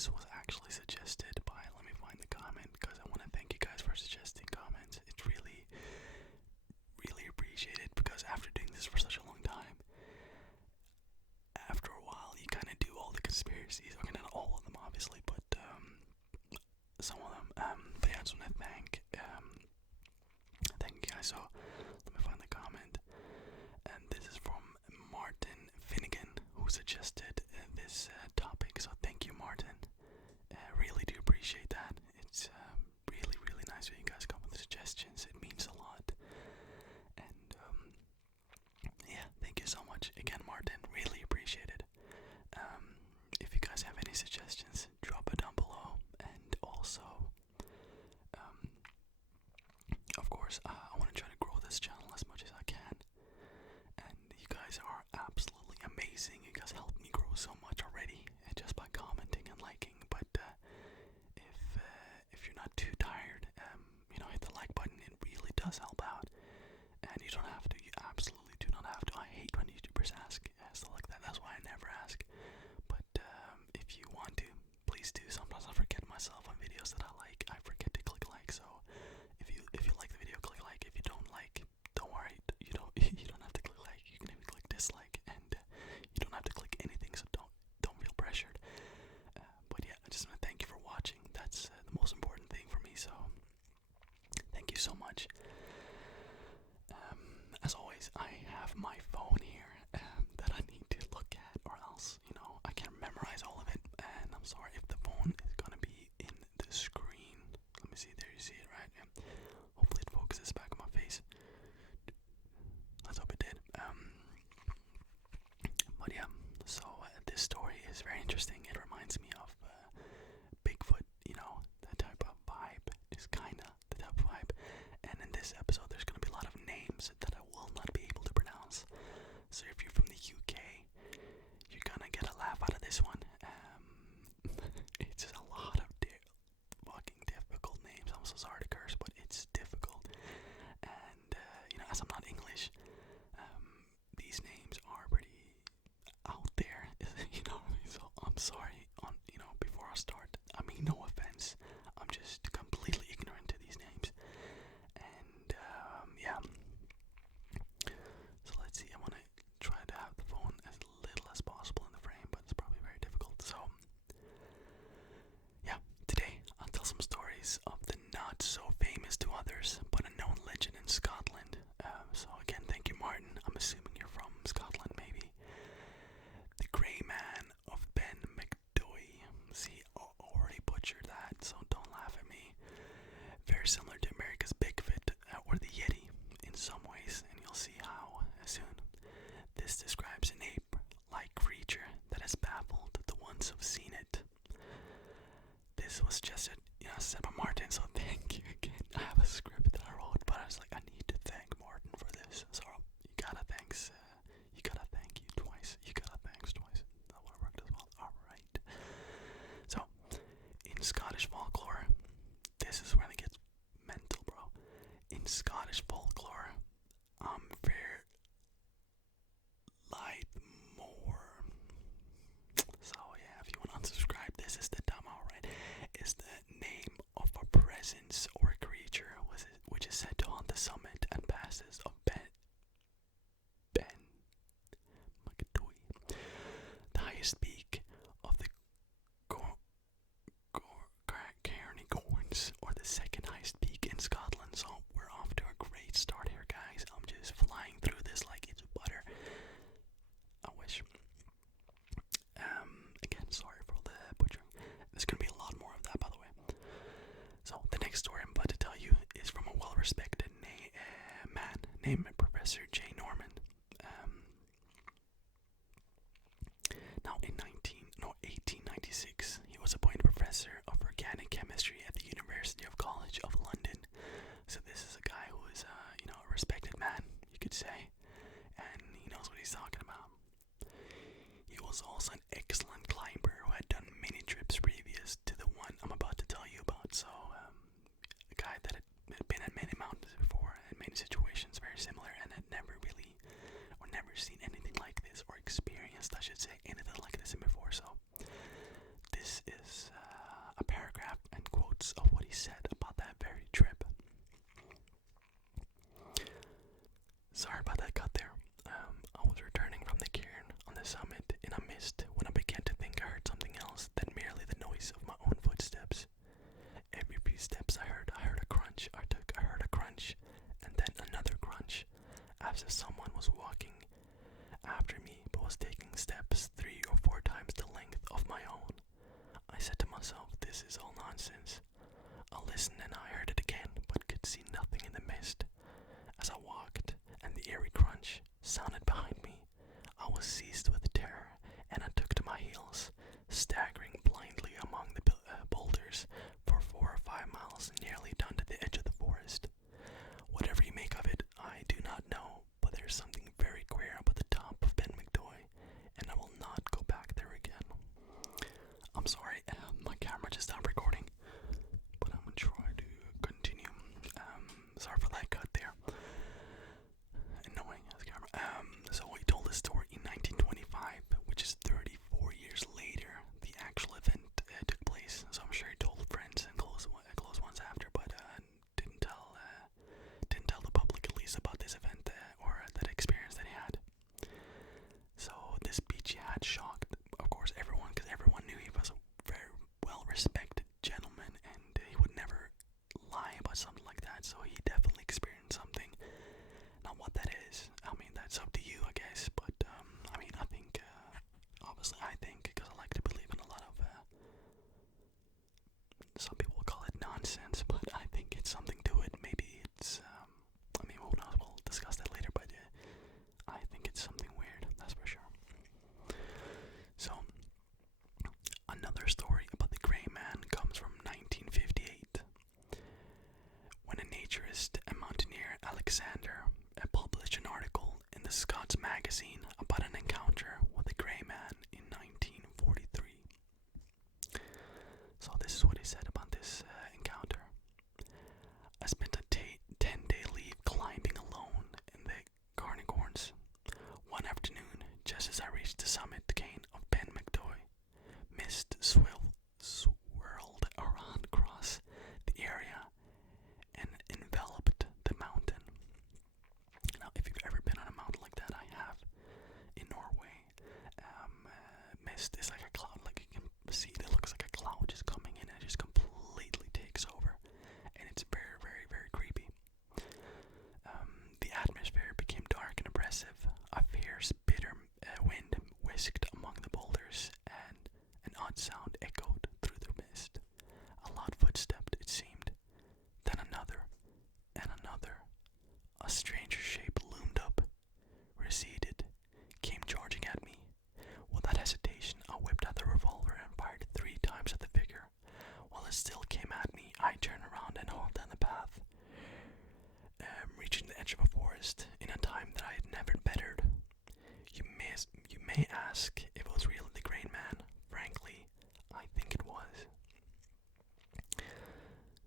this was actually suggested by, let me find the comment, because I want to thank you guys for suggesting comments. It's really, really appreciated, because after doing this for such a long time, after a while, you kind of do all the conspiracies. Okay, not all of them, obviously, but some of them. But yeah, I just want to thank you guys. So let me find the comment, and this is from Martin Finnegan, who suggested this topic. So thank you, Martin. Really do appreciate that. It's really, really nice when you guys come with suggestions. It means a lot. And yeah, thank you so much again, Martin. Really appreciate it. If you guys have any suggestions, drop it down below. And also, of course, I want to try to grow this channel as much as I can. And you guys are absolutely amazing. You guys helped me grow so much already, just by commenting and liking. But if you're not too tired, hit the like button. It really does help out. And you don't have to. You absolutely do not have to. I hate when YouTubers ask stuff like that. That's why I never ask. But if you want to, please do. Sometimes I forget myself on videos that I like. I forget to click like. So if you like the video, click like. If you don't like, don't worry. You don't have to click like. You can even click dislike, and you don't have to click anything. So don't feel pressured. But yeah, I just want to thank you for watching. That's the most important thing for me. So thank you so much. As always, I have my phone here that I need to look at, or else, I can't memorize all of it. And I'm sorry if the phone is gonna be in the screen. Let me see. There, you see it, right? Yeah. Hopefully it focuses back on my face. Let's hope it did. But yeah, so this story is very interesting. It reminds me of Bigfoot, that type of vibe. Is kinda the type of vibe. And in this episode, there's gonna be a lot of names that I will not be able to pronounce. So if you're from the UK, you're gonna get a laugh out of this one. It's just a lot of fucking difficult names. I'm so sorry to curse, but it's difficult. And as I'm not English, these names are pretty out there. So I'm sorry. Before I start, I mean no offense. I'm just completely ignorant to these names. And yeah. So let's see. I want to try to have the phone as little as possible in the frame, but it's probably very difficult. So yeah, today I'll tell some stories of the not so famous to others, but unknown legend in Scotland. So again, thank you, Martin. I'm assuming you're from Scotland, maybe. The Grey Man of Ben McDoy. See, I already butchered that, so don't laugh at me. Very similar to America's Bigfoot or the Yeti in some ways, and you'll see how soon. This describes an ape-like creature that has baffled the ones who've seen it. This was just said by Martin, so thank you again. I have a script that I wrote, but I was like, I need to thank Martin for this. So you gotta thank you twice. You gotta thanks twice. That would have worked as well. Alright. So, in Scottish folklore, this is where it gets mental, bro. In Scottish folklore, fair light more. So yeah, if you want to unsubscribe, this is the demo, right? Is the name of a presence or a creature which is said to haunt the summit and passes of Ben McDoy, the highest peak of the Cairngorms, or the second highest peak in Scotland. So we're off to a great start here, guys. I'm just flying through this like it's butter. I wish. Again, sorry for the butchering. There's gonna be a lot more of that, by the way. So the next story I'm about to tell you is from a well-respected man named Professor J. Norman. Now in 1896, he was appointed professor of organic chemistry at the University College of London. So this is a guy who is, a respected man, you could say, and he knows what he's talking about. He was also an excellent climber who had done many trips previous to the one I'm about to tell you about. So a guy that had been at many mountains before, in many situations very similar, and had never seen anything like this, or experienced, I should say, anything like this before. So this is as if someone was walking after me but was taking steps 3 or 4 times the length of my own. I said to myself, this is all nonsense. I listened and I heard it again, but could see nothing in the mist. As I walked, and the eerie crunch sounded behind me, I was seized with terror, and I took to my heels, staggering blindly among the boulders for 4 or 5 miles, nearly down to the edge of the forest. Whatever you make of it, I do not know, but there's something very queer about the top of Ben McDoy, and I will not go back there again. I'm sorry, my camera just stopped recording, but I'm gonna try to continue. Sorry for that cut there. Annoying as camera. So he told this story in 1925, which is 34 years later. The actual event took place, so I'm sure he told friends and close ones after, but didn't tell the public at least about this event or that experience that he had. So this speech he had shocked, of course, everyone, because everyone knew he was a very well-respected gentleman, and he would never lie about something like that. So he definitely experienced something. Now, what that is, I mean, that's up to you, I guess. But I mean, I think, obviously, because I like to believe in a lot of. Some people call it nonsense, but I think it's something to it. Maybe it's, I mean, who knows? We'll discuss that later, but I think it's something weird, that's for sure. So, another story about the Gray Man comes from 1958, when a naturist and mountaineer, Alexander, published an article in the Scots magazine about an encounter with a Gray Man in 1943. So this is what he said about this encounter. I spent a 10-day leave climbing alone in the Cairngorms. One afternoon, just as I reached the summit cane of Ben McDoy, mist swirled around across the area and enveloped the mountain. Now, if you've ever been on a mountain like that, I have, in Norway, mist is like a cloud, like you can see it looks like a cloud just coming in and it just completely takes over, and it's very, very, very creepy. The atmosphere became dark and oppressive. A fierce, bitter wind whisked among the boulders, and an odd sound echoed through the mist. A loud footstep, it seemed. Then another, and another. A stranger shape loomed up, receded, came charging at me. Without hesitation, I whipped out the revolver and fired 3 times at the figure. While it still came at me, I turned around and hauled down the path, reaching the edge of a forest in a time that I had never bettered. You may ask if it was really the Grey Man. Frankly, I think it was.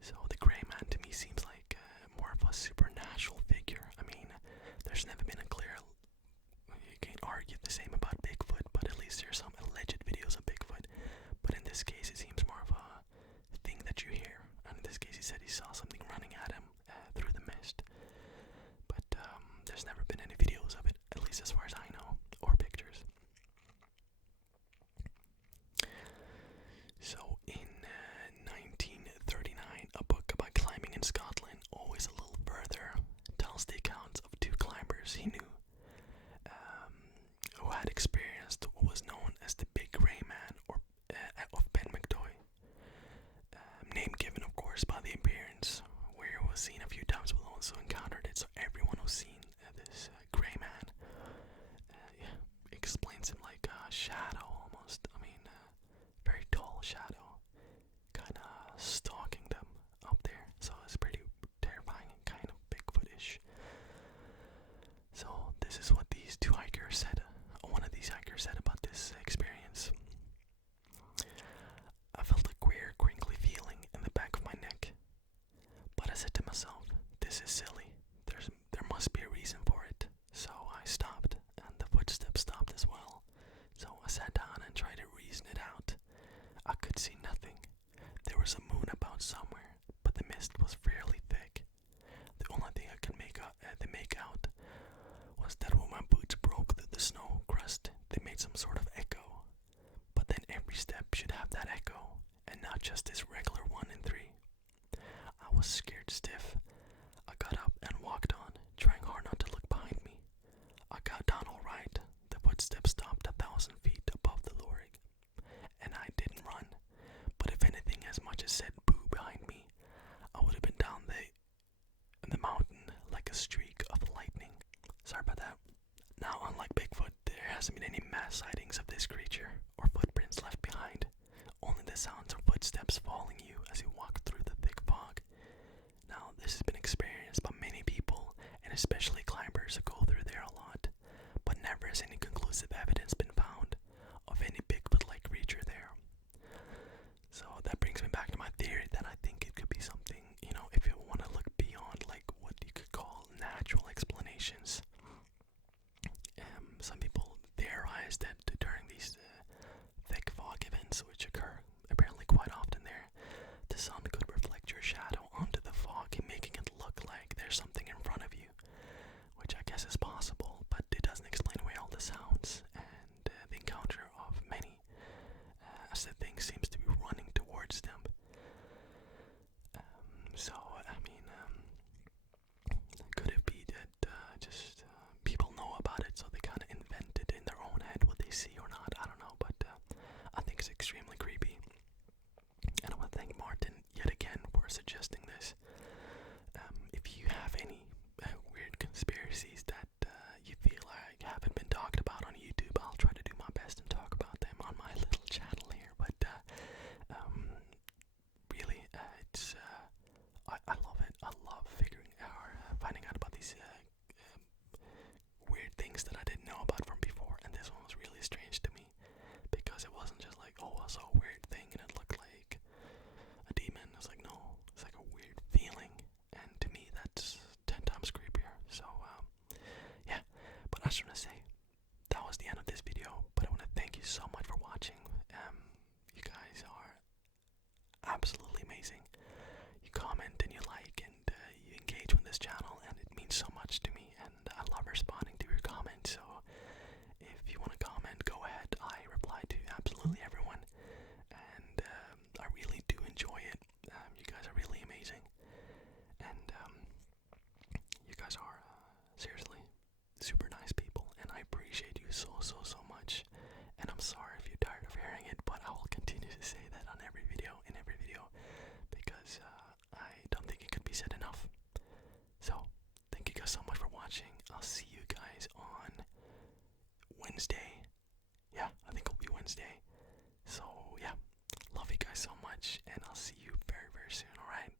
So the Grey Man to me seems like more of a supernatural figure. I mean, there's never been a clear. You can't argue the same about Bigfoot, but at least there's some alleged videos of Bigfoot. But in this case, it seems more of a thing that you hear. And in this case, he said he saw something running at him through the mist. But there's never been any videos of it, at least as far as I know, or pictures. So in 1939, a book about climbing in Scotland, always a little further, tells the accounts of 2 climbers he knew who had experienced what was known as the Big Grey Man of Ben McDoy. Name given, of course, by the appearance, where it was seen a few times but also encountered it, so everyone who's seen this Grey Man explains him like a shadow almost. I mean, very tall shadow, kind of stalking them up there, so it's pretty terrifying and kind of Bigfoot-ish. So this is what these 2 hikers said. One of these hikers said about this experience. I felt a queer, crinkly feeling in the back of my neck, but I said to myself, this is silly. There must be a reason for it. So I stopped, and the footsteps stopped as well. So I sat down and tried to reason it out. I could see nothing. There was a moon about somewhere, but the mist was fairly thick. The only thing I could make out was that when my boots broke through the snow crust, they made some sort of echo. But then every step should have that echo, and not just this regular 1 and 3. I was scared stiff. I got up and walked on, trying hard not to look behind me. I got down alright. The footsteps stopped 1,000 feet above the lorry, and I didn't run. But if anything as much as said boo behind me, I would have been down the mountain like a streak of lightning. Sorry about that. Now, unlike Bigfoot, there hasn't been any mass sightings of this creature or footprints left behind. Only the sounds of footsteps following you as you walk through the thick fog. Now, this has been experienced by many people, and especially climbers who go through there a lot, but never has any conclusive evidence been found of any Bigfoot-like creature there. So that brings me back to my theory that I think it could be something, if you want to look beyond like what you could call natural explanations. Some people theorize that during these thick fog events, which occur apparently quite often there, the sun could reflect your shadow onto the fog, making it look like there's something in front of you, which I guess is possible, but it doesn't explain away all the sounds and the encounter of many, as the thing seems to be running towards them. Could it be that just people know about it, so they kind of invent it in their own head what they see or not? I don't know, but I think it's extremely creepy. And I want to thank Martin yet again for suggesting this. If you have any weird conspiracies that you feel like haven't been talked about on YouTube, I'll try to do my best and talk about them on my little channel here. But really, it's I love it. I love finding out about these weird things that I didn't know about from before, and this one was really strange to me because it wasn't just like, oh, I saw a weird thing and it looked like a demon. It's like, no, it's like a weird feeling, and to me that's 10 times creepier. So yeah, but I just want to say that was the end of this video, but I want to thank you so much for watching. You guys are absolutely amazing. You comment and you like and you engage with this channel, and it means so much to me, and I love responding to your comments. So if you want to comment, go ahead. I reply to absolutely everyone, and I really do enjoy it. You guys are really amazing, and you guys are seriously super nice people, and I appreciate you so much. And I'm sorry if you're tired of hearing it, but I will continue to say that on every video, because I don't think it could be said enough. So, thank you guys so much for watching. I'll see you guys on Wednesday. Yeah, I think it'll be Wednesday. So, yeah, love you guys so much, and I'll see you very soon, alright?